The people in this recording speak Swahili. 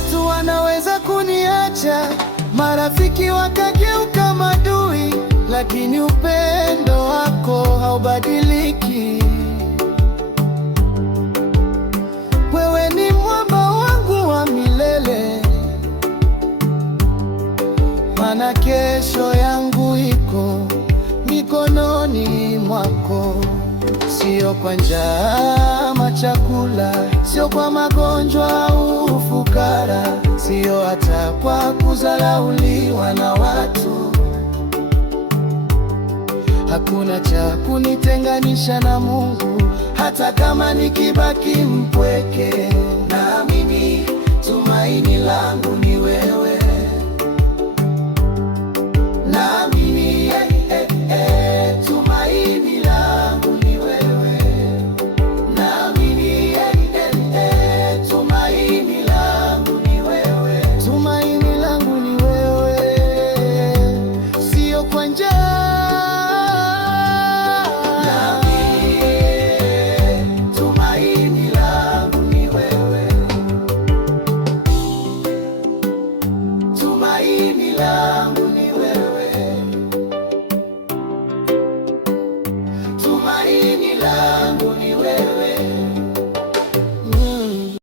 Watu wanaweza kuniacha, marafiki wakageuka maadui, lakini upendo wako haubadiliki. Wewe ni mwamba wangu wa milele, maana kesho yangu iko mikononi mwako. Sio kwa njaa ama chakula, sio kwa magonjwa au ufukara, sio hata kwa kudharauliwa na watu. Hakuna cha kunitenganisha na Mungu, hata kama nikibaki mpweke. Naamini